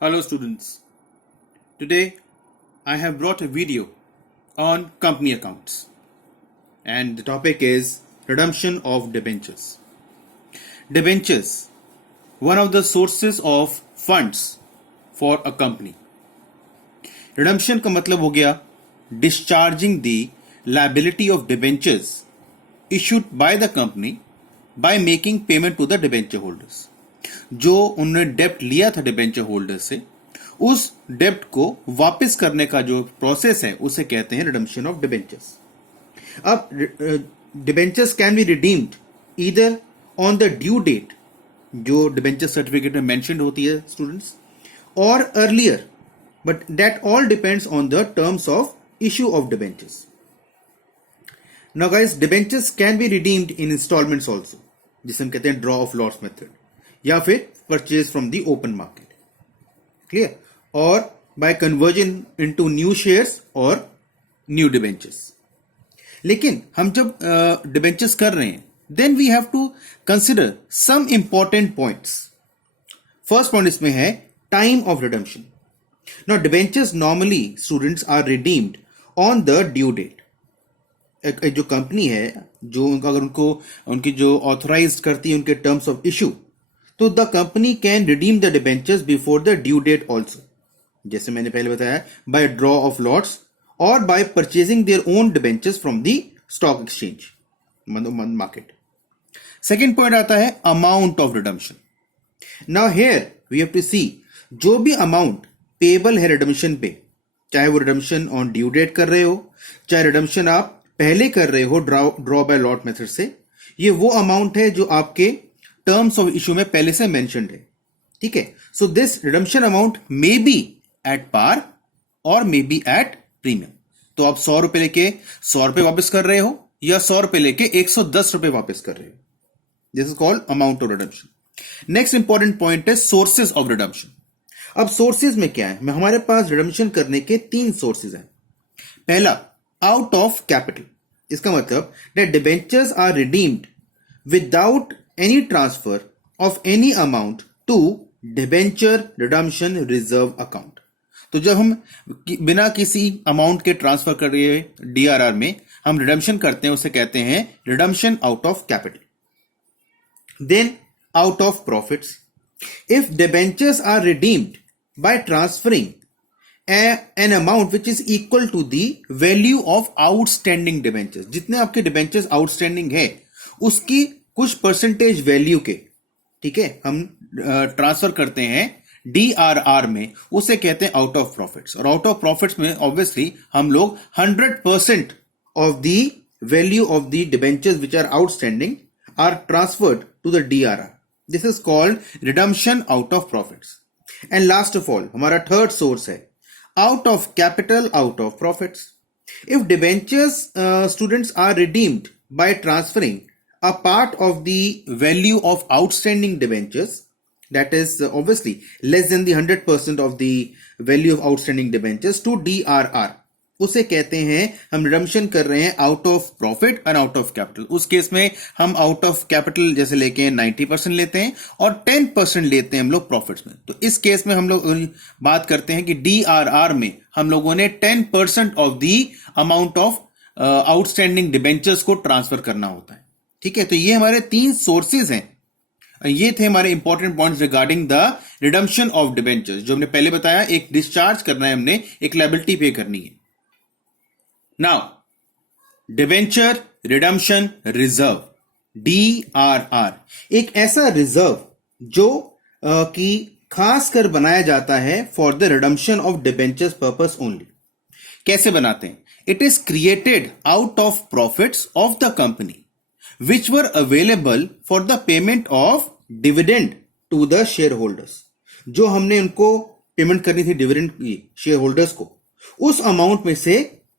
Hello students. Today I have brought a video on company accounts and the topic is redemption of debentures. Debentures, one of the sources of funds for a company. Redemption का मतलब हो गया discharging the liability of debentures issued by the company by making payment to the debenture holders. जो उन्होंने डेप्ट लिया था debenture holder से, उस डेप्ट को वापस करने का जो प्रोसेस है उसे कहते हैं रिडम्पशन ऑफ डिबेंचर्स. अब debentures can be redeemed either on the due date जो डिबेंचर सर्टिफिकेट में मेंशन्ड होती है स्टूडेंट्स, और earlier, but that all depends on the terms of issue of debentures. Now guys, debentures can be redeemed in instalments also, जिसे हम कहते हैं draw of lots method, या फिर purchase from the open market. Clear? और by conversion into new shares और new debentures. लेकिन हम जब डिबेंचर्स कर रहे हैं, then we have to consider some important points. First point इसमें है time of redemption. Now debentures normally students are redeemed on the due date. जो कंपनी है, जो अगर उनको उनकी जो ऑथराइज करती है उनके टर्म्स ऑफ इशू, तो the company can redeem the debentures before the due date also, जैसे मैंने पहले बताया, बाय ड्रॉ ऑफ लॉट्स और by purchasing their own debentures from the stock exchange market. Second point आता है amount of redemption. Now here we have to see जो भी amount payable है रिडम्पशन पे, चाहे वो रिडम्पशन ऑन ड्यू डेट कर रहे हो, चाहे रिडम्पशन आप पहले कर रहे हो ड्रॉ बाय लॉट मेथड से, ये वो अमाउंट है जो आपके टर्म्स ऑफ इशू में पहले से मेंशन्ड है. ठीक है? So this redemption amount may be at par और मे बी एट प्रीमियम. तो आप 100 रुपए लेके 100 रुपए वापस कर रहे हो या 100 रुपए लेके 110 रुपए वापस कर रहे हो. This is called amount of redemption. Next important point है सोर्सेज ऑफ रिडम्पशन. अब सोर्सेज में क्या है? हमारे पास रिडम्पशन करने के 3 सोर्सेज हैं. पहला, आउट ऑफ कैपिटल. इसका मतलब that debentures are redeemed without any transfer of any amount to debenture redemption reserve account. तो जब हम बिना किसी अमाउंट के ट्रांसफर कर रहे हैं डीआरआर में, हम रिडम्पशन करते हैं, उसे कहते हैं redemption out of capital. Then out of profits. If debentures are redeemed by transferring an amount which is equal to the value of outstanding debentures, जितने आपके डिबेंचर्स आउटस्टैंडिंग है उसकी कुछ परसेंटेज वैल्यू के, ठीक है, हम ट्रांसफर करते हैं डीआरआर में, उसे कहते हैं आउट ऑफ प्रॉफिट्स. और आउट ऑफ प्रॉफिट्स में ऑब्वियसली हम लोग 100% of the value of the debentures which are outstanding are transferred to the DRR. This is called redemption out of profits. And last of all हमारा third source है out of capital out of profits. If debentures students are redeemed by transferring a part of the value of outstanding debentures, that is obviously less than the 100% of the value of outstanding debentures, to DRR, उसे कहते हैं हम redemption कर रहे हैं out of profit and out of capital. उस case में हम आउट ऑफ कैपिटल जैसे लेके 90% लेते हैं और 10% लेते हैं हम लोग प्रॉफिट्स में. तो इस केस में हम लोग बात करते हैं कि डीआरआर में हम लोगों ने 10% of the amount of outstanding debentures को ट्रांसफर करना होता है. ठीक है? तो ये हमारे 3 सोर्सेज हैं. ये थे हमारे important points regarding the redemption of debentures. जो हमने पहले बताया, एक डिस्चार्ज करना है हमने, एक लायबिलिटी पे करनी है. Now debenture redemption reserve, DRR, एक ऐसा रिजर्व जो कि खास कर बनाया जाता है for the redemption of debentures purpose only. कैसे बनाते हैं? It is created out of profits of the company which were available for the payment of dividend to the shareholders. जो हमने उनको पेमेंट करनी थी डिविडेंड की शेयर होल्डर्स को, उस अमाउंट में से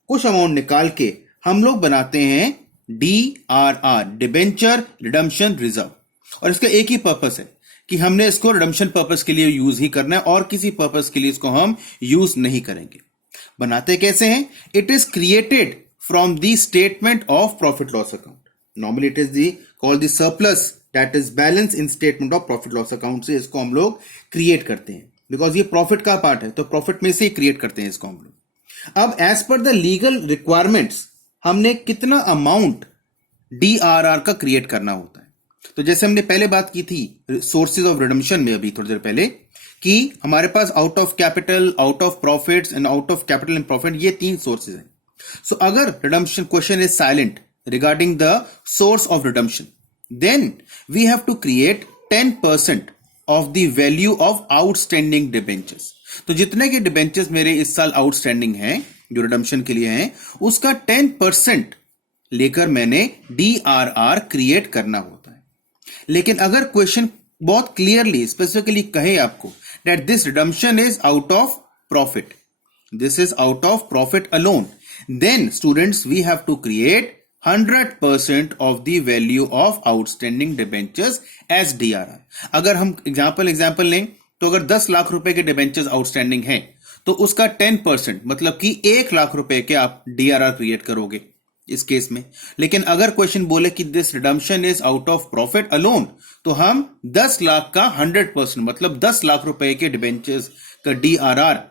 कुछ अमाउंट निकाल के हम लोग बनाते हैं डीआरआर, डिबेंचर रिडम्पशन रिजर्व. और इसका एक ही पर्पस है कि हमने इसको रिडम्पशन पर्पस के लिए यूज ही करना है और किसी पर्पस के लिए इसको हम यूज नहीं करेंगे. बनाते कैसे हैं? It is created from the statement of profit loss account. Normally it is called the surplus that is balance in statement of profit loss account से इसको हम लोग क्रिएट करते हैं. बिकॉज ये प्रॉफिट का पार्ट है, तो प्रॉफिट में से ही क्रिएट करते हैं इसको हम लोग। अब as per the legal requirements हमने कितना अमाउंट डीआरआर का क्रिएट करना होता है। तो जैसे हमने पहले बात की थी सोर्सेज ऑफ रिडम्पशन में अभी थोड़ी देर पहले, कि हमारे पास out of capital, out of profits and out of capital and profit, ये 3 सोर्सेज हैं। सो अगर redemption question is silent regarding the source of redemption, then we have to create 10% of the value of outstanding debentures. तो जितने के debentures मेरे इस साल outstanding हैं जो रिडम्पशन के लिए हैं, उसका 10% लेकर मैंने डीआरआर क्रिएट करना होता है। लेकिन अगर क्वेश्चन बहुत क्लियरली स्पेसिफिकली कहे आपको that this redemption is out of profit, this is out of profit alone, then students we have to create 100% of the value of outstanding debentures as DRR. अगर हम एग्जाम्पल लें तो अगर 10 लाख रुपए के डिबेंचर्स आउटस्टैंडिंग हैं तो उसका 10% मतलब कि 1 लाख रुपए के आप डीआरआर क्रिएट करोगे इस केस में। लेकिन अगर क्वेश्चन बोले कि this redemption is out of profit alone, तो हम 10 लाख का 100% मतलब 10 लाख रुपए के डिबेंचर्स का डीआरआर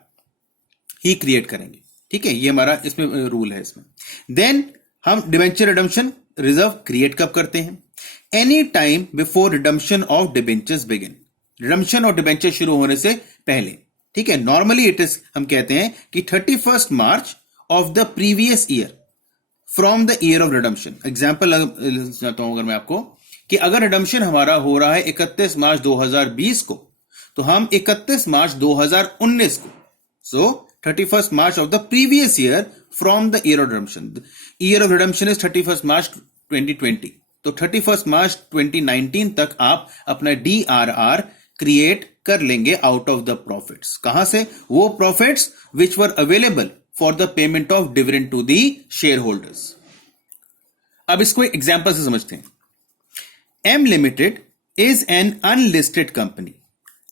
ही क्रिएट करेंगे। ठीक है, ये हमारा इसमें रूल है इसमें। देन हम डिबेंचर रिडम्पशन रिजर्व क्रिएट कब करते हैं? Any time before redemption of debentures begin, redemption और डिबेंचर शुरू होने से पहले। ठीक है, नॉर्मली इट इज हम कहते हैं कि 31 March of the previous year from the year of redemption. Example चाहता हूं अगर मैं आपको, कि अगर रिडम्पशन हमारा हो रहा है 31 मार्च 2020 को, तो हम 31 मार्च 2019 को, सो 31st March of the previous year from the year of redemption. The year of redemption is 31st March 2020. तो 31st March 2019 तक आप अपना DRR क्रिएट कर लेंगे आउट ऑफ द प्रॉफिट्स। कहां से? वो profits which were available for the payment of dividend to the share holders. अब इसको एग्जाम्पल से समझते हैं। M limited is an unlisted company,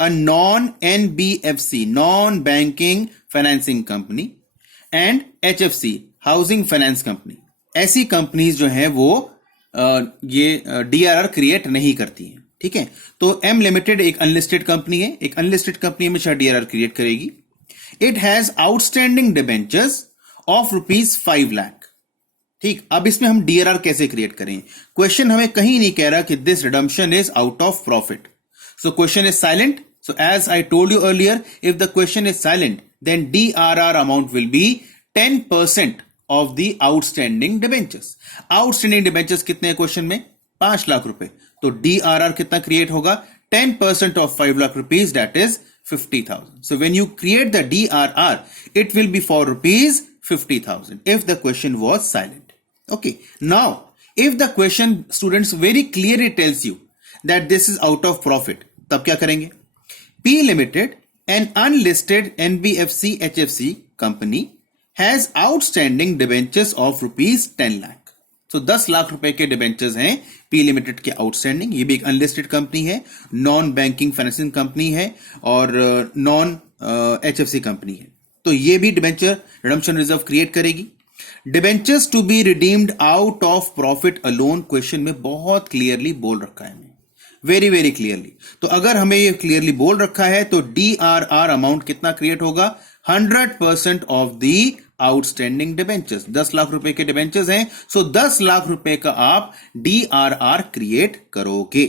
a non-NBFC, non-banking financing company, and HFC, housing finance company. ऐसी companies जो हैं वो ये डीआरआर क्रिएट नहीं करती हैं। ठीक है, तो एम लिमिटेड एक अनलिस्टेड कंपनी है, एक अनलिस्टेड कंपनी हमेशा डीआरआर क्रिएट करेगी। It has outstanding debentures of ₹5 lakh. ठीक, अब इसमें हम डीआरआर कैसे क्रिएट करें? क्वेश्चन हमें कहीं नहीं कह रहा कि this redemption is out of profit, so question is silent. So as I told you earlier, if the question is silent, then DRR amount will be 10% of the outstanding debentures. Outstanding debentures कितने हैं question में? 5 लाख रुपए। तो DRR कितना create होगा? 10% of 5 lakh rupees, that is 50,000. So when you create the DRR, it will be for rupees 50,000 if the question was silent. Okay. Now, if the question, students, very clearly tells you that this is out of profit, तब क्या करेंगे? P Limited, an unlisted NBFC HFC company, has outstanding debentures of ₹10 lakh. So 10 lakh रुपए के debentures हैं P Limited के outstanding. ये भी एक अनलिस्टेड कंपनी है, नॉन बैंकिंग फाइनेंसिंग कंपनी है और नॉन HFC कंपनी है। तो ये भी डिबेंचर रिडम्पशन रिजर्व क्रिएट करेगी। Debentures to be redeemed out of profit alone, question में बहुत क्लियरली बोल रखा है, वेरी वेरी क्लियरली। तो अगर हमें ये क्लियरली बोल रखा है तो डीआरआर अमाउंट कितना क्रिएट होगा? 100% of the outstanding debentures. 10 lakh रुपए के डिबेंचर्स हैं, सो 10 लाख रुपए का आप डीआरआर क्रिएट करोगे।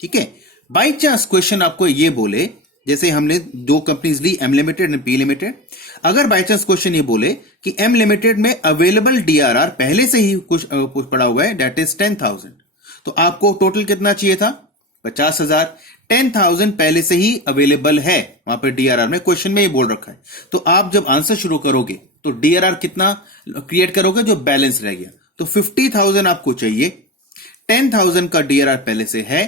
ठीक है, बाई चांस क्वेश्चन आपको ये बोले, जैसे हमने 2 कंपनीज ली, M limited and P limited. अगर बाई चांस क्वेश्चन ये बोले कि एम लिमिटेड में अवेलेबल डीआरआर पहले से ही कुछ पड़ा हुआ है, दैट इज 10,000, तो आपको टोटल कितना चाहिए था? 50,000। 10,000 पहले से ही अवेलेबल है वहां पर डीआरआर में, क्वेश्चन में ये बोल रखा है। तो आप जब आंसर शुरू करोगे तो डीआरआर कितना क्रिएट करोगे जो बैलेंस रह गया? तो 50,000 आपको चाहिए, 10,000 का डीआरआर पहले से है,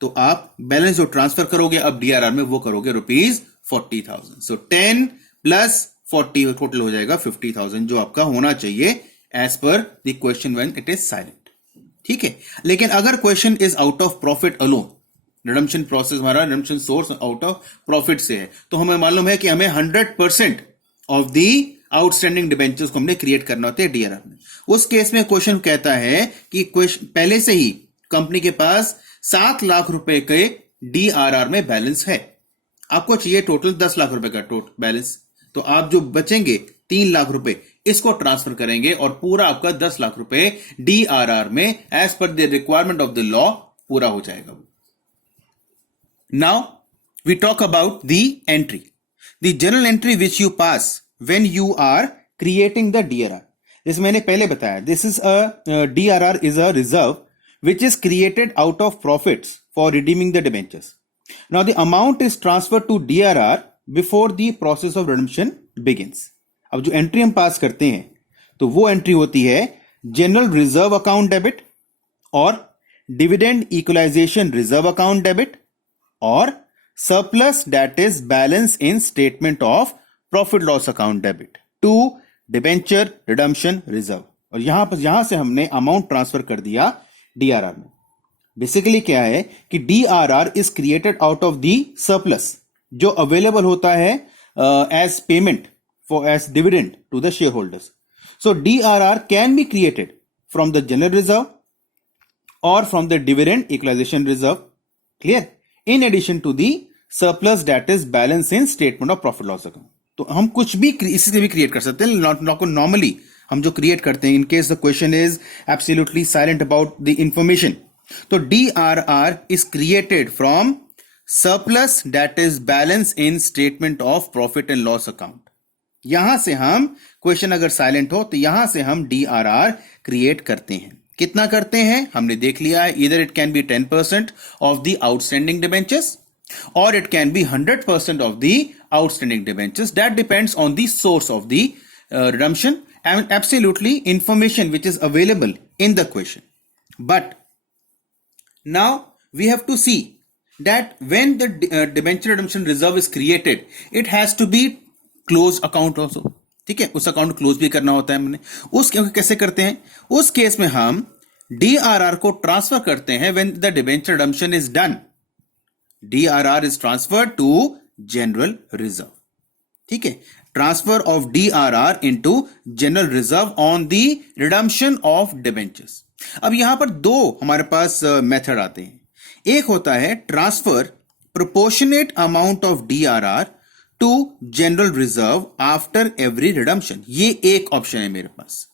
तो आप बैलेंस जो ट्रांसफर करोगे अब डीआरआर में वो करोगे ₹40,000। सो 10 प्लस 40 टोटल हो जाएगा 50,000 जो आपका होना चाहिए as per the question when it is silent. ठीक है, लेकिन अगर question is out of profit alone, redemption process हमारा redemption source out of profit से है, तो हमें मालूम है कि हमें 100% ऑफ द आउटस्टैंडिंग डिबेंचर्स को हमने क्रिएट करना होता है डीआरआर में। उस केस में क्वेश्चन कहता है कि पहले से ही कंपनी के पास 7 लाख रुपए के डीआरआर में बैलेंस है। आपको चाहिए टोटल 10 लाख रुपए का टोटल बैलेंस, तो आप जो बचेंगे 3 लाख रुपए इसको ट्रांसफर करेंगे और पूरा आपका 10 लाख रुपए DRR में as per the requirement of the law पूरा हो जाएगा। Now we talk about the entry, the journal entry which you pass when you are creating the DRR। जैसे मैंने पहले बताया, this is a DRR is a reserve which is created out of profits for redeeming the debentures. Now the amount is transferred to DRR before the process of redemption begins. अब जो entry हम पास करते हैं तो वो entry होती है general reserve account debit और dividend equalisation reserve account debit और surplus that is balance in statement of profit loss account debit to debenture redemption reserve. और यहां से हमने अमाउंट ट्रांसफर कर दिया DRR में। बेसिकली क्या है कि DRR is created out of the surplus जो अवेलेबल होता है as payment for as dividend to the share holders. So DRR can be created from the general reserve और from the dividend equalisation reserve, clear, in addition to the surplus that is balance in statement of profit loss account. तो हम कुछ भी इसी से भी create कर सकते हैं। नॉर्मली हम जो क्रिएट करते हैं, in case the question is absolutely silent about the information, तो DRR is created from surplus that is balance in statement of profit and loss account. यहां से हम, क्वेश्चन अगर साइलेंट हो तो यहां से हम DRR क्रिएट करते हैं। कितना करते हैं हमने देख लिया है, इधर it can be 10% of the outstanding debentures or it can be 100% of the outstanding debentures. That depends on the source of the redemption and absolutely information which is available in the question. But now we have to see that when the debenture redemption reserve is created, it has to be closed account also. ठीक है, उस account close भी करना होता है हमने। उस कैसे करते हैं, उस केस में हम DRR को ट्रांसफर करते हैं when the debenture redemption is done. DRR is transferred to general reserve. ठीक है, transfer of DRR into general reserve on the redemption of debentures. अब यहां पर दो हमारे पास मेथड आते हैं। एक होता है transfer proportionate amount of DRR to general reserve after every redemption. ये एक ऑप्शन है मेरे पास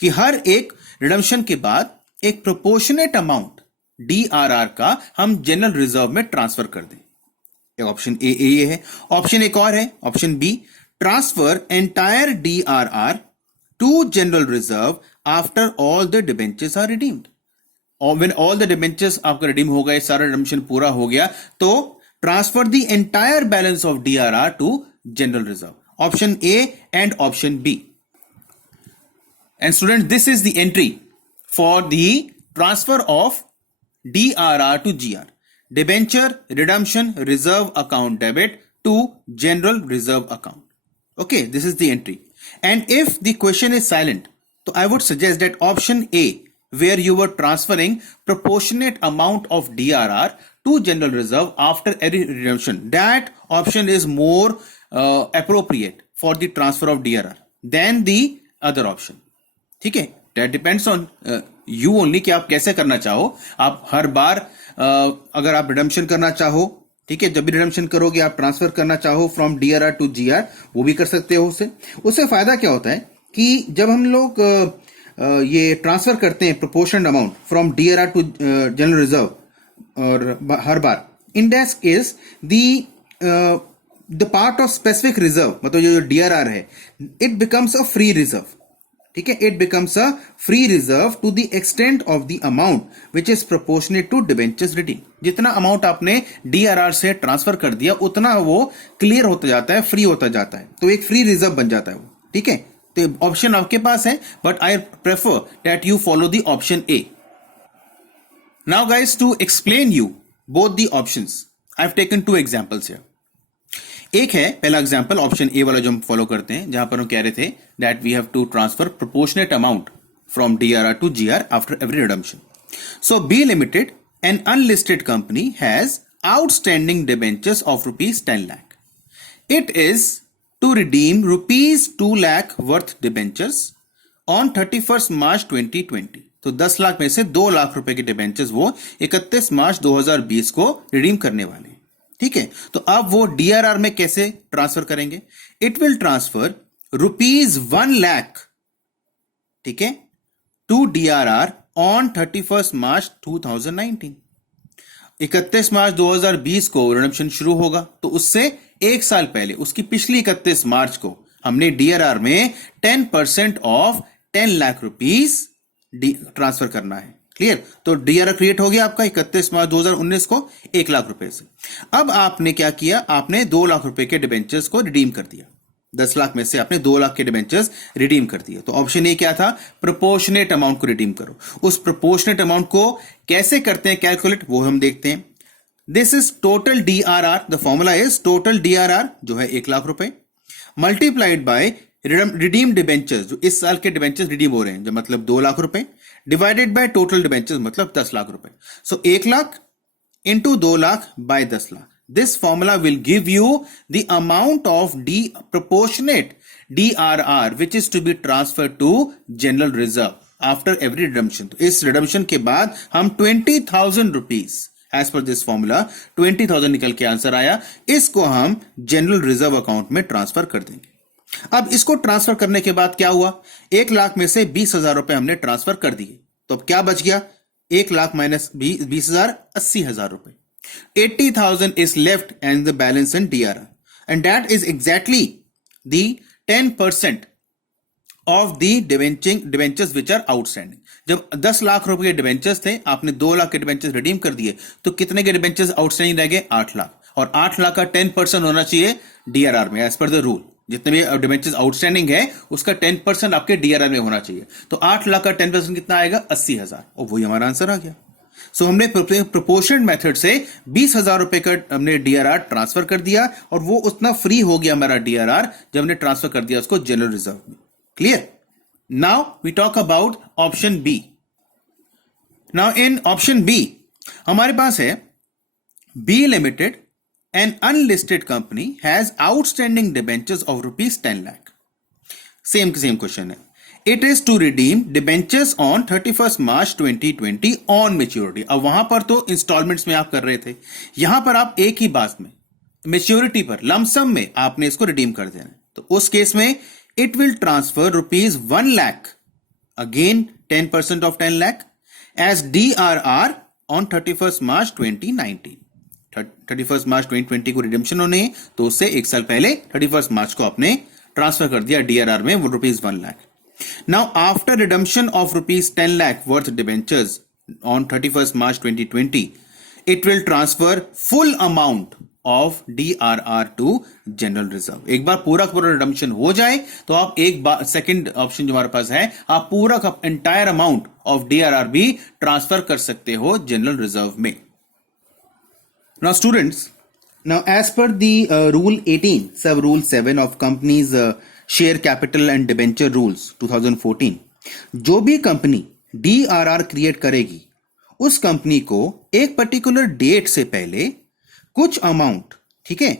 कि हर एक रिडम्पशन के बाद एक प्रोपोर्शनेट अमाउंट DRR का हम जनरल रिजर्व में ट्रांसफर कर दें। ऑप्शन ए ये है। ऑप्शन एक और है, option B, transfer entire DRR to general reserve after all the debentures are redeemed. और व्हेन ऑल द डिबेंचर्स आपका रिडीम हो गए, सारा रिडम्पशन पूरा हो गया, तो transfer the entire balance of DRR to general reserve. Option A and option B. And student, this is the entry for the transfer of DRR to GR, debenture redemption reserve account debit to general reserve account. Okay, this is the entry. And if the question is silent, so I would suggest that option A, where you were transferring proportionate amount of DRR to general reserve after every redemption, that option is more appropriate for the transfer of DRR than the other option. ठीक है, that depends on you only कि आप कैसे करना चाहो। आप हर बार अगर आप रिडम्पशन करना चाहो, ठीक है, जब भी रिडम्पशन करोगे आप ट्रांसफर करना चाहो फ्रॉम DRR टू GR, वो भी कर सकते हो। उससे फायदा क्या होता है कि जब हम लोग ये ट्रांसफर करते हैं proportional amount from DRR to general reserve और हर बार, in that case the part of specific reserve, मतलब जो DRR है, it becomes a free reserve. ठीक है, it becomes a free reserve to the extent of the amount which is proportionate to debentures redeem. जितना amount आपने DRR से transfer कर दिया उतना वो क्लियर होता जाता है, फ्री होता जाता है, तो एक फ्री रिजर्व बन जाता है वो। ठीक है, तो ऑप्शन आपके पास है, but I prefer that you follow the option A. Now guys, to explain you both the options, I have taken two examples here. एक है पहला एग्जांपल, ऑप्शन ए वाला जो हम फॉलो करते हैं, जहां पर हम कह रहे थे that we have to transfer proportionate amount from DRR to GR after every redemption. So B limited, an unlisted company, has outstanding debentures of ₹10 lakh. It is to redeem ₹2 lakh worth debentures on 31st March 2020. तो 10 लाख में से 2 लाख रुपए के debentures वो 31 मार्च 2020 को redeem करने वाले हैं। ठीक है, तो अब वो डीआरआर में कैसे ट्रांसफर करेंगे? इट विल ट्रांसफर ₹1,00,000, ठीक है, टू डीआरआर ऑन 31 मार्च 2019। 31 मार्च 2020 को रिडम्पशन शुरू होगा, तो उससे एक साल पहले, उसकी पिछली 31 मार्च को हमने डीआरआर में 10% ऑफ 10 लाख रुपीस ट्रांसफर करना है। क्लियर? तो डीआरआर क्रिएट हो गया आपका 31 मार्च 2019 को 1 लाख रुपए से। अब आपने क्या किया? आपने 2 लाख रुपए के डिबेंचर्स को रिडीम कर दिया। 10 लाख में से आपने 2 लाख के डिबेंचर्स रिडीम कर दिए। तो ऑप्शन ए क्या था? प्रोपोर्शनेट अमाउंट को रिडीम करो। उस प्रोपोर्शनेट अमाउंट को कैसे करते हैं कैलकुलेट, वो हम देखते हैं। This is total DRR. The formula is total DRR जो है 1 लाख रुपए मल्टीप्लाइड बाय रिडीम डिबेंचर्स, जो इस साल के डिबेंचर्स रिडीम हो रहे हैं, जो मतलब 2 लाख रुपए, डिवाइडेड बाय टोटल डिबेंचर्स मतलब 10 लाख रुपए। So 1 lakh into 2 lakh by 10 lakh. This formula will give you the amount of proportionate DRR which is to be transferred to general reserve after every redemption. तो इस redemption के बाद हम 20,000 rupees as per this formula 20,000 निकल के answer आया, इसको हम जनरल रिजर्व अकाउंट में ट्रांसफर कर देंगे। अब इसको ट्रांसफर करने के बाद क्या हुआ? 1 लाख में से 20,000 रुपए हमने ट्रांसफर कर दिए, तो अब क्या बच गया? 1 लाख माइनस 20,000 80,000 रुपए। 80,000 is left and the balance in DRR, and that is exactly the 10% of the debentures which are outstanding. जब 10 लाख रुपए के डिबेंचर्स थे, आपने 2 लाख के डिबेंचर्स रिडीम कर दिए, तो कितने के डिबेंचर्स आउटस्टैंडिंग रह गए? 8 लाख। और 8 लाख का 10% होना चाहिए डीआरआर में एज पर द रूल। जितने भी डिबेंचर्स आउटस्टैंडिंग है उसका 10% आपके डीआरआर में होना चाहिए। तो 8 लाख का 10% कितना आएगा? 80,000, और वही हमारा आंसर आ गया। सो हमने प्रोपोर्शनल मेथड से 20,000 रुपए का हमने डीआरआर ट्रांसफर कर दिया, और वो उतना फ्री हो गया हमारा डीआरआर जब हमने ट्रांसफर कर दिया उसको जनरल रिजर्व में। Clear? Now we talk about option B. Now in option B हमारे पास है B limited, an unlisted company has outstanding debentures of ₹10 lakh. Same question है। It is to redeem debentures on 31st March 2020 on maturity. अब वहां पर तो installments में आप कर रहे थे, यहां पर आप एक ही बात में मेच्योरिटी पर लमसम में आपने इसको रिडीम कर देना है। तो उस केस में it will transfer ₹1 lakh, again 10% of 10 lakh as DRR on 31st March 2019। 31st March 2020 को रिडेम्पशन होने हैं, तो उससे एक साल पहले 31st मार्च को आपने ट्रांसफर कर दिया डीआरआर में वो ₹1 lakh. Now, after redemption of ₹10 lakh worth debentures on 31st March 2020, it will transfer full amount of DRR to general reserve. एक बार पूरा redemption हो जाए तो आप एक बार सेकंड ऑप्शन जो हमारे पास है, आप पूरा का एंटायर अमाउंट ऑफ DRR भी ट्रांसफर कर सकते हो जनरल रिजर्व में। Now students, now as per the rule 18 sub rule 7 of companies share capital and debenture rules 2014, जो भी कंपनी डीआरआर क्रिएट करेगी उस कंपनी को एक पर्टिकुलर डेट से पहले कुछ अमाउंट, ठीक है,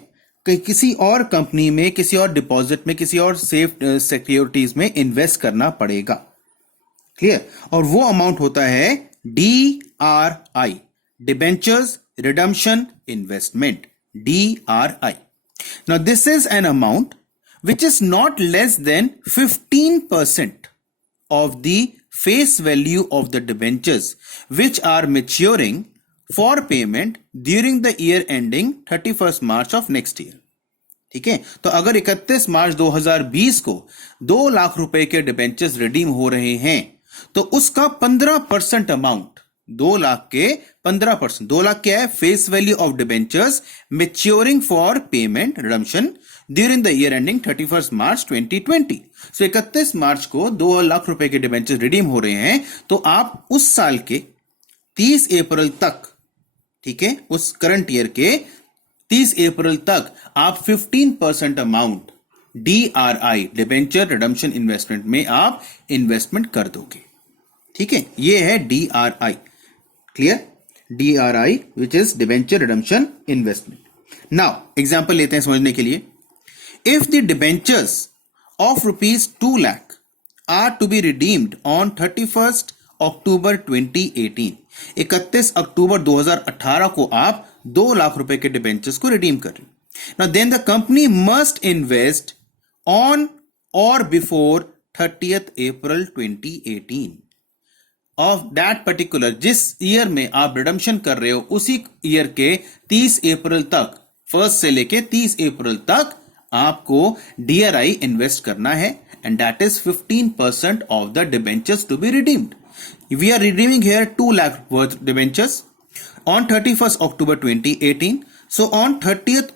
किसी और कंपनी में, किसी और डिपॉजिट में, किसी और सेफ सिक्योरिटीज में इन्वेस्ट करना पड़ेगा। क्लियर? और वो अमाउंट होता है DRI, debentures redemption investment, DRI। Now this is an amount which is not less than 15% of the face value of the debentures which are maturing for payment during the year ending 31st March of next year. ठीक है? तो अगर 31 मार्च 2020 को 2 लाख रुपए के debentures redeem हो रहे हैं, तो उसका 15% अमाउंट, 2 लाख के 15%, 2 लाख क्या है? Face value of debentures maturing for payment redemption during the year ending 31st March 2020। सो 31 मार्च को 2 लाख रुपए के डिबेंचर्स रिडीम हो रहे हैं, तो आप उस साल के 30 अप्रैल तक, ठीक है, उस करंट ईयर के 30 अप्रैल तक आप 15% amount DRI, debenture redemption investment में आप इन्वेस्टमेंट कर दोगे। ठीक है, ये है DRI। Clear? DRI which is debenture redemption investment. Now example लेते हैं समझने के लिए। If the debentures of ₹2 lakh are to be redeemed on 31st October 2018, 31 अक्टूबर 2018 को आप 2 लाख रुपए के डिबेंचर्स को रिडीम कर रही है। Now then the company must invest on और before 30th April 2018 of that particular, जिस ईयर में आप रिडम्पशन कर रहे हो उसी ईयर के 30 अप्रैल तक, फर्स्ट से लेके 30 अप्रैल तक आपको DRI इन्वेस्ट करना है, and that is 15% of the debentures to be redeemed. We are redeeming here 2 lakh worth debentures on 31st October 2018. So on 30th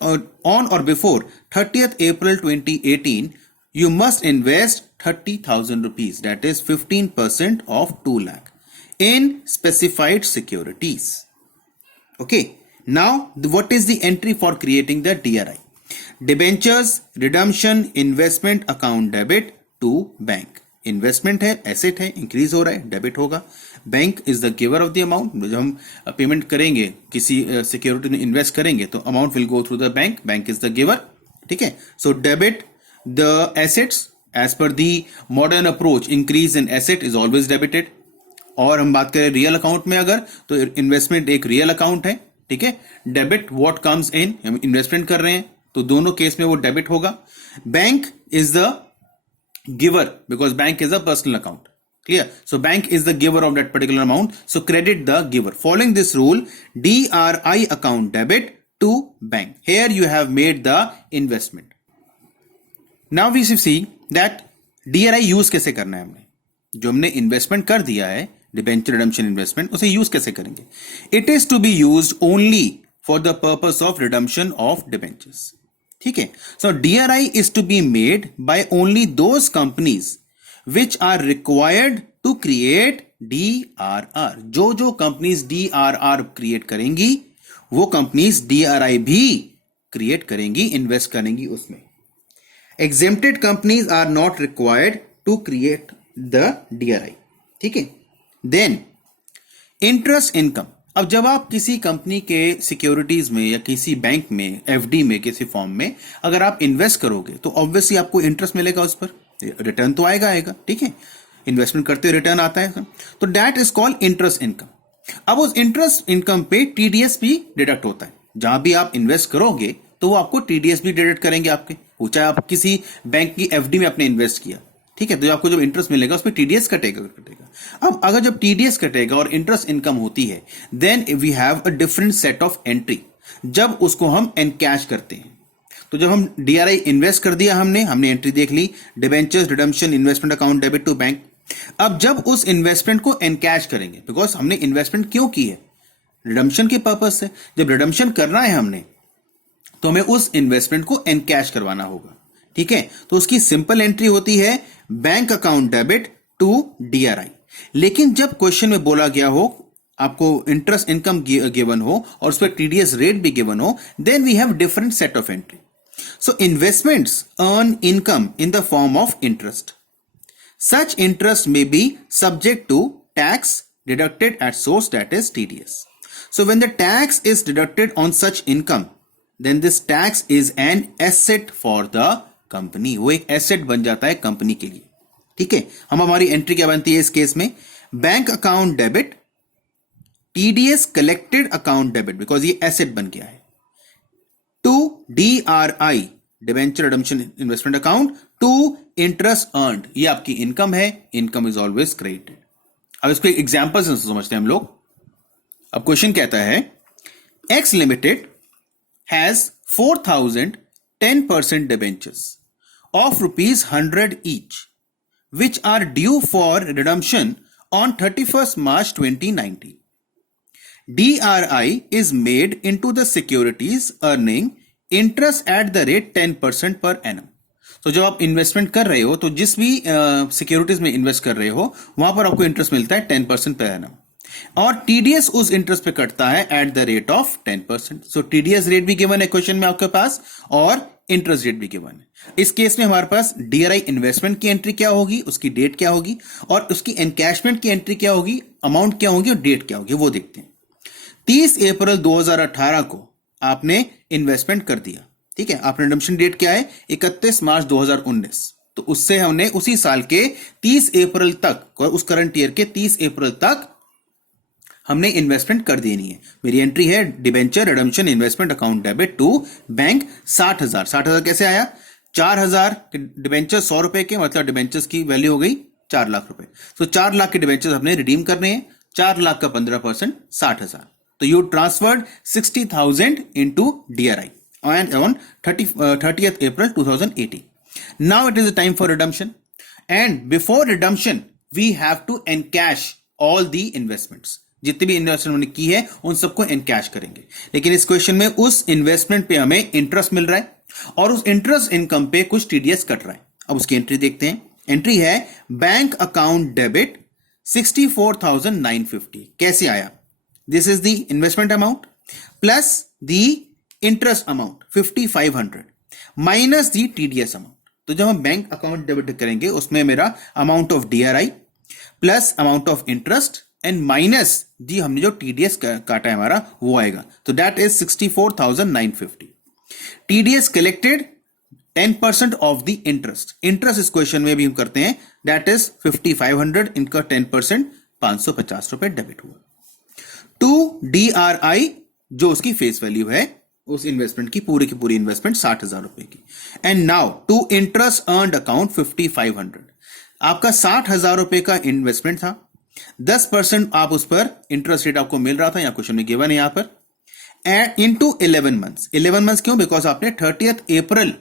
on or before 30th April 2018, you must invest 30,000 rupees, that is 15% of 2 lakh in specified securities. Okay. Now what is the entry for creating the DRI? Debentures redemption investment account debit to bank. Investment है, asset है, increase हो रहा है, debit होगा. Bank is the giver of the amount. जब हम payment करेंगे, किसी सिक्योरिटी में इन्वेस्ट करेंगे, तो amount will go through the bank. Bank is the giver. ठीक है. So debit the assets as per the modern approach. Increase in asset is always debited. और हम बात करें रियल अकाउंट में अगर, तो इन्वेस्टमेंट एक रियल अकाउंट है. ठीक है. डेबिट व्हाट कम्स इन, हम इन्वेस्टमेंट कर रहे हैं, तो दोनों केस में वो डेबिट होगा. Bank is the giver because bank is a personal account. Clear? So bank is the giver of that particular amount. So credit the giver. Following this rule, DRI account debit to bank. Here you have made the investment. Now we should see that DRI use कैसे करना है हमने. जो हमने investment कर दिया है, debenture redemption investment, उसे यूज कैसे करेंगे. It is to be used only for the purpose of redemption of debentures. ठीक है. So DRI is to be made by only those companies which are required to create DRR. जो companies DRR create करेंगी, वो companies DRI भी create करेंगी, invest करेंगी उसमें. Exempted companies are not required to create the DRI. ठीक है. Then interest income. अब जब आप किसी कंपनी के सिक्योरिटीज में या किसी बैंक में, FD में, किसी फॉर्म में अगर आप इन्वेस्ट करोगे, तो ऑब्वियसली आपको इंटरेस्ट मिलेगा, उस पर रिटर्न तो आएगा. ठीक है. इन्वेस्टमेंट करते रिटर्न आता है, तो that is called interest income. अब उस इंटरेस्ट इनकम पे TDS भी डिडक्ट होता है. जहां भी आप इन्वेस्ट करोगे तो वो आपको TDS भी डिडक्ट करेंगे आपके, चाहे आप किसी बैंक की FD में आपने इन्वेस्ट किया. ठीक है. तो आपको जब इंटरेस्ट मिलेगा उसमें TDS कटेगा. अब अगर जब TDS कटेगा और इंटरेस्ट इनकम होती है, then we have a different set of entry. जब उसको हम एनकैश करते हैं, तो जब हम DRI इन्वेस्ट कर दिया, हमने एंट्री देख ली, debentures redemption investment account debit to bank. अब जब उस इन्वेस्टमेंट को एनकैश करेंगे, बिकॉज हमने इन्वेस्टमेंट क्यों की है, रिडम्पशन के पर्पज से. जब रिडम्पशन करना है हमने, तो हमें उस इन्वेस्टमेंट को एनकैश करवाना होगा. ठीक है. तो उसकी सिंपल एंट्री होती है bank account debit to DRI. लेकिन जब क्वेश्चन में बोला गया हो, आपको इंटरेस्ट इनकम गिवन हो और उस पर TDS रेट भी गिवन हो, then we have different set of entry. So investments earn income in the form of interest. Such interest may be subject to tax deducted at source, that is TDS. So when the tax is deducted on such income, then this tax is an asset for the company. वो एक asset बन जाता है company के लिए. ठीक है. हमारी एंट्री क्या बनती है इस केस में, bank account debit TDS collected account debit, because ये एसेट बन गया है, to DRI debenture redemption investment account to interest earned. ये आपकी इनकम है. Income is always credited. अब इसको एग्जांपल से समझते हैं हम लोग. अब क्वेश्चन कहता है, X limited has 4,000 10% debentures of rupees 100 each, which are due for redemption on 31st March 2019. DRI is made into the securities earning interest at the rate 10% per annum. So जब आप इन्वेस्टमेंट कर रहे हो, तो जिस भी सिक्योरिटीज में invest कर रहे हो, वहां पर आपको इंटरेस्ट मिलता है 10% per annum. और TDS उस इंटरेस्ट पे कटता है at the rate of 10%. So TDS rate भी गिवन है क्वेश्चन में आपके पास, और इंटरेस्ट रेट भी गिवन है. इस केस में हमारे पास DRI इन्वेस्टमेंट की एंट्री क्या होगी, उसकी डेट क्या होगी, और उसकी एनकैशमेंट की एंट्री क्या होगी, अमाउंट क्या होगी और डेट क्या होगी, वो देखते हैं. 30 अप्रैल 2018 को आपने इन्वेस्टमेंट कर दिया. ठीक है. आपने रिडम्पशन डेट क्या है, 31 मार्च 2019. तो उससे हमने उसी साल के 30 अप्रैल तक, उस करंट ईयर के 30 अप्रैल तक हमने इन्वेस्टमेंट कर देनी है। मेरी एंट्री है debenture redemption investment account debit to bank 60,000। 60,000 कैसे आया? 4,000 डिबेंचर 100 रुपए के, मतलब डिबेंचर्स की वैल्यू हो गई 4 लाख रुपए। तो 4 लाख के डिबेंचर्स हमने रिडीम करने हैं। 4 लाख का 15% 60,000। तो you transferred 60,000 into DRI and on 30th April 2018. Now it is the time for redemption, and before redemption we have to encash all the investments. जितनी भी इन्वेस्टमेंट हमने की है उन सबको एनकैश करेंगे। लेकिन इस क्वेश्चन में उस इन्वेस्टमेंट पे हमें इंटरेस्ट मिल रहा है और उस इंटरेस्ट इनकम पे कुछ TDS कट रहा है। अब उसकी एंट्री देखते हैं। एंट्री है बैंक अकाउंट डेबिट 64,950। कैसे आया? This is the investment amount plus the interest amount 5,500 minus the TDS amount. तो जब हम बैंक अकाउंट डेबिट करेंगे उसमें मेरा amount of DRI plus amount of interest and minus the हमने जो TDS काटा है हमारा वो आएगा। तो that is 64,950। TDS collected 10% of the interest. Interest इस क्वेश्चन में भी हम करते हैं, दैट इज 5,500, इनका 10% 550 रुपए डेबिट हुआ। टू DRI जो उसकी फेस वैल्यू है उस इन्वेस्टमेंट की पूरी इन्वेस्टमेंट 60,000 रुपए की। And now to interest earned account 5,500। आपका 60,000 रुपए का इन्वेस्टमेंट था, 10% आप उस पर इंटरेस्ट रेट आपको मिल रहा था, यहां क्वेश्चन में गिवन है यहां पर, इनटू 11 मंथ्स। 11 मंथ्स क्यों? बिकॉज आपने 30th अप्रैल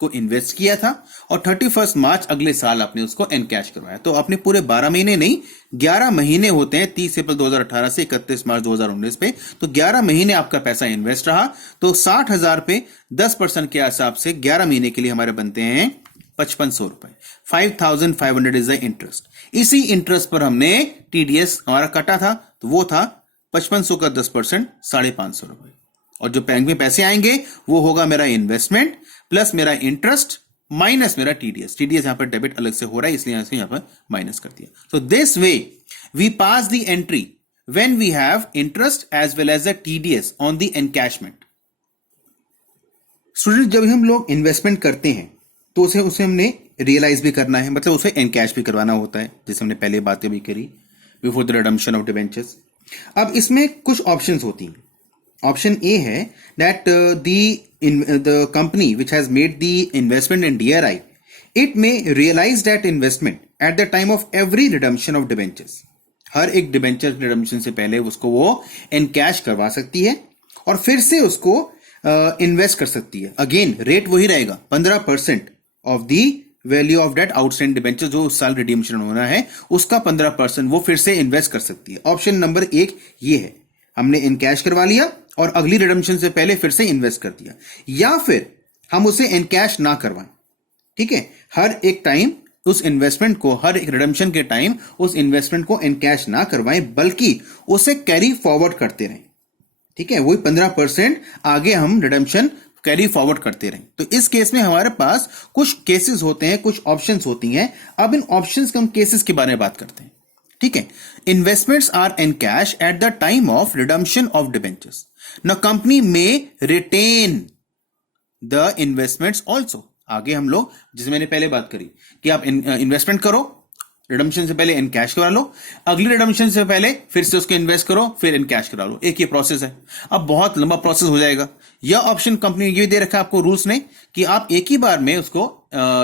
को इन्वेस्ट किया था और 31st मार्च अगले साल आपने उसको एनकैश करवाया। तो अपने पूरे 12 महीने नहीं 11 महीने होते हैं 30 अप्रैल 2018 से 31 मार्च 2019 पे। तो 11 महीने आपका पैसा इन्वेस्ट रहा। तो 60,000 पे 10% के हिसाब से 11 महीने के लिए हमारे बनते हैं 5,500 रुपए। 5,500 इज द इंटरेस्ट। इसी इंटरेस्ट पर हमने TDS हमारा कटा था, तो वो था 5,500 का 10% 550 रुपए। और जो बैंक में पैसे आएंगे वो होगा मेरा इन्वेस्टमेंट प्लस मेरा इंटरेस्ट माइनस मेरा TDS। TDS यहां पर डेबिट अलग से हो रहा है इसलिए यहां पर माइनस कर दिया। So this way we pass the entry when we have interest as well as the TDS on the encashment. Student, जब हम लोग इन्वेस्टमेंट करते हैं तो उसे हमने रियलाइज भी करना है, मतलब उसे एनकैश भी करवाना होता है, जैसे हमने पहले बातें भी करी before the redemption of debentures. अब इसमें कुछ ऑप्शंस होती हैं। ऑप्शन ए है that the company which has made the investment in DRI, it may realize that investment at the time of every redemption of debentures. हर एक debenture redemption से पहले उसको वो एनकैश करवा सकती है और फिर से उसको इन्वेस्ट कर सकती है। अगेन रेट वही रहेगा, 15% of the value of debt outstanding debenture जो उस साल रिडीम्शन होना है उसका 15% वो फिर से इन्वेस्ट कर सकती है। ऑप्शन नंबर 1 ये है, हमने इनकैश करवा लिया और अगली रिडम्पशन से पहले फिर से इन्वेस्ट कर दिया, या फिर हम उसे इनकैश ना करवाएं। ठीक है, हर एक टाइम उस इन्वेस्टमेंट को, हर एक रिडम्पशन के टाइम उस इन्वेस्टमेंट को इनकैश ना करवाएं बल्कि उसे कैरी फॉरवर्ड करते रहें। ठीक है, वही 15% आगे हम रिडम्पशन कैरी फॉरवर्ड करते रहें। तो इस केस में हमारे पास कुछ केसेस होते हैं, कुछ ऑप्शंस होती हैं। अब इन ऑप्शंस के हम केसेस के बारे में बात करते हैं। ठीक है, investments are in cash at the time of redemption of debentures. Now company में रिटेन द इन्वेस्टमेंट्स ऑल्सो। आगे हम लोग, जैसे मैंने पहले बात करी कि आप इन्वेस्टमेंट करो, रिडम्पशन से पहले इनकैश करा लो, अगली रिडम्पशन से पहले फिर से उसको इन्वेस्ट करो, फिर इनकैश करा लो। एक ये प्रोसेस है। अब बहुत लंबा प्रोसेस हो जाएगा। यह ऑप्शन कंपनी ने ये दे रखा है आपको रूल्स ने कि आप एक ही बार में उसको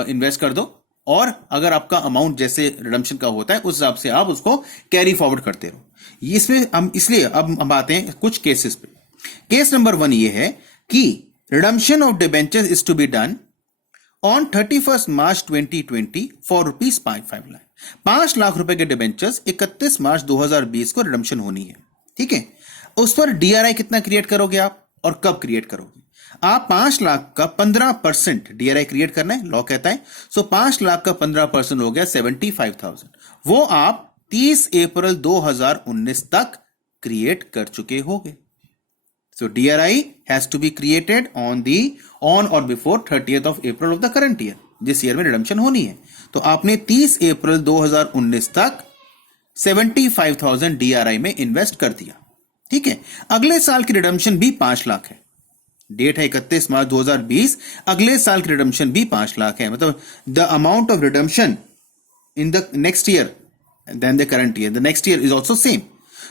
इन्वेस्ट कर दो और अगर आपका अमाउंट जैसे रिडम्पशन का होता है उस हिसाब से आप उसको कैरी फॉरवर्ड करते रहो। इसमें हम इसलिए अब हम आते हैं कुछ केसेस पे। केस नंबर 1 ये है कि redemption of debentures is to be done on 31st March 2020 for rupees 5 lakh. 5 lakh रुपए के डिबेंचर्स 31 मार्च 2020 को रिडम्पशन होनी है। ठीक है, उस पर DRI कितना क्रिएट करोगे आप और कब क्रिएट करोगे? आप 5 लाख का 15% DRI क्रिएट करना है, लॉ कहता है। सो 5 लाख का 15% हो गया 75,000। वो आप 30 अप्रैल 2019 तक क्रिएट कर चुके होंगे। So DRI has to be created on or before 30th of April of the current year, जिस ईयर में रिडम्पशन होनी है। तो आपने 30 अप्रैल 2019 तक 75,000 DRI में इन्वेस्ट कर दिया। ठीक है, अगले साल की रिडम्पशन भी 5 लाख है। डेट है 31 मार्च 2020, अगले साल की रिडम्पशन भी 5 लाख है। मतलब the amount of redemption in the next year then the current year, the next year is also same.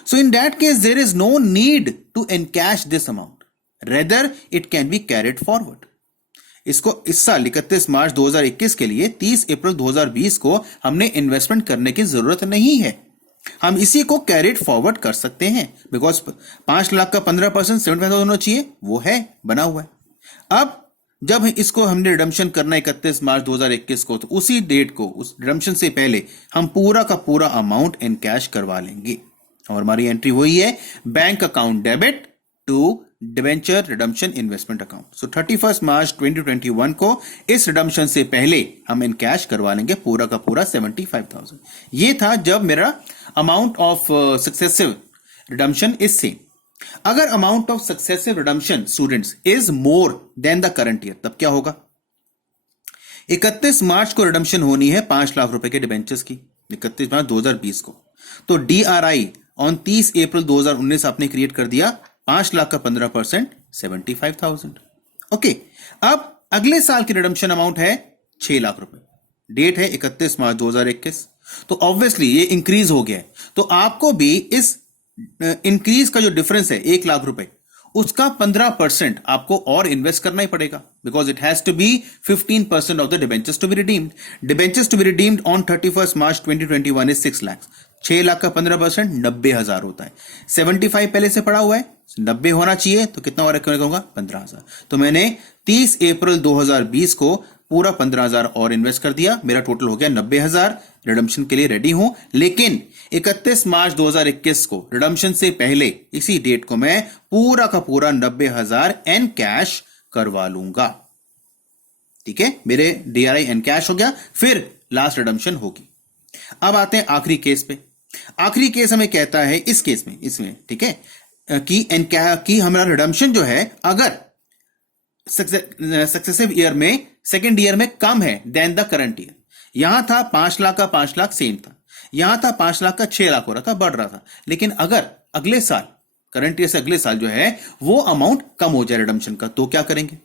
So in that case, there is no need to encash this amount. Rather, it can be carried forward. इसको इस साल 31 March 2021 के लिए 30 अप्रैल 2020 को हमने investment करने की जरूरत नहीं है. हम इसी को कैरिड फॉरवर्ड कर सकते हैं बिकॉज 5 लाख का 15% 75,000 होना चाहिए, वो है बना हुआ है. अब जब इसको हमने रिडम्पशन करना 31 मार्च 2021 को, तो उसी डेट को, उस रिडम्पशन से पहले हम पूरा का पूरा अमाउंट इन कैश करवा लेंगे. और हमारी एंट्री वही है, bank account debit to debenture redemption investment account. So 31 March 2021 को इस रिडम्पशन से पहले हम इन कैश करवा लेंगे पूरा का पूरा 75,000. ये था जब मेरा amount of successive redemption is same. अगर amount of successive redemption students is more than the current year, तब क्या होगा? 31 मार्च को रिडम्पशन होनी है 5 लाख रुपए के डिबेंचर्स की, 31 मार्च 2020 को. तो डीआरआई ऑन 30 अप्रैल 2019 आपने क्रिएट कर दिया 5 लाख का 15% 75,000. ओके, अब अगले साल की रिडम्पशन अमाउंट है 6 लाख रुपए. डेट है 31 मार्च 2021. तो ऑब्वियसली ये इंक्रीज हो गया है. तो आपको भी इस इंक्रीज का जो डिफरेंस है 1 लाख रुपए, उसका 15% आपको और इन्वेस्ट करना ही पड़ेगा because it has to be 15% of the debentures to be redeemed. Debentures to be redeemed on 31 March 2021 is 6 lakh. 6 lakh का 15% 90,000 होता है. 75 पहले से पड़ा हुआ है, 90 होना चाहिए, तो कितना और कहूंगा 15,000. तो मैंने 30 अप्रैल 2020 को पूरा 15,000 और इन्वेस्ट कर दिया. मेरा टोटल हो गया 90,000. रिडम्पशन के लिए रेडी हूं, लेकिन 31 मार्च 2021 को रिडम्पशन से पहले इसी डेट को मैं पूरा का पूरा 90,000 एन कैश करवा लूंगा. ठीक है, मेरे डीआरआई एन कैश हो गया, फिर लास्ट रिडम्पशन होगी. अब आते हैं आखिरी केस पे. आखिरी केस हमें कहता है इस केस में, इसमें ठीक है कि हमारा रिडम्पशन जो है अगर सक्सेसिव ईयर में सेकेंड ईयर में कम है देन द करंट ईयर. यहां था 5 लाख का 5 लाख सेम था, यहां था 5 लाख का 6 लाख हो रहा था, बढ़ रहा था. लेकिन अगर अगले साल, करंट ईयर से अगले साल जो है वो अमाउंट कम हो जाए रिडम्पशन का, तो क्या करेंगे?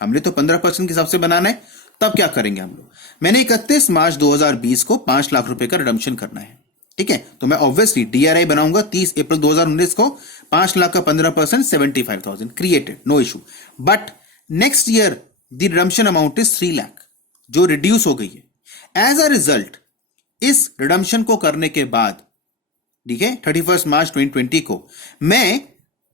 हमने तो 15% के हिसाब से बनाना है, तब क्या करेंगे हम लोग? मैंने 31 मार्च 2020 को 5 लाख रुपए का रिडम्पशन करना है. ठीक है, तो मैं ऑब्वियसली डीआरआई बनाऊंगा 30 अप्रैल 2019 को. 5 लाख का 15% 75,000 created, no issue. But next year the redemption amount is 3 lakh, जो रिड्यूस हो गई है. एज अ रिजल्ट इस रिडम्पशन को करने के बाद, ठीक है, 31 मार्च 2020 को मैं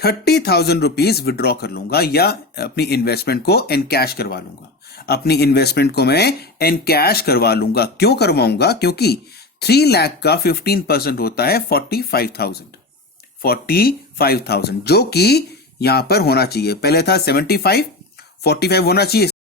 30,000 रुपीज विड्रॉ कर लूंगा या अपनी इन्वेस्टमेंट को एनकैश करवा लूंगा. अपनी इन्वेस्टमेंट को मैं एनकैश करवा लूंगा. क्यों करवाऊंगा? क्योंकि 3 लाख का 15% होता है 45,000, जो कि यहां पर होना चाहिए. पहले था 75, 45 होना चाहिए.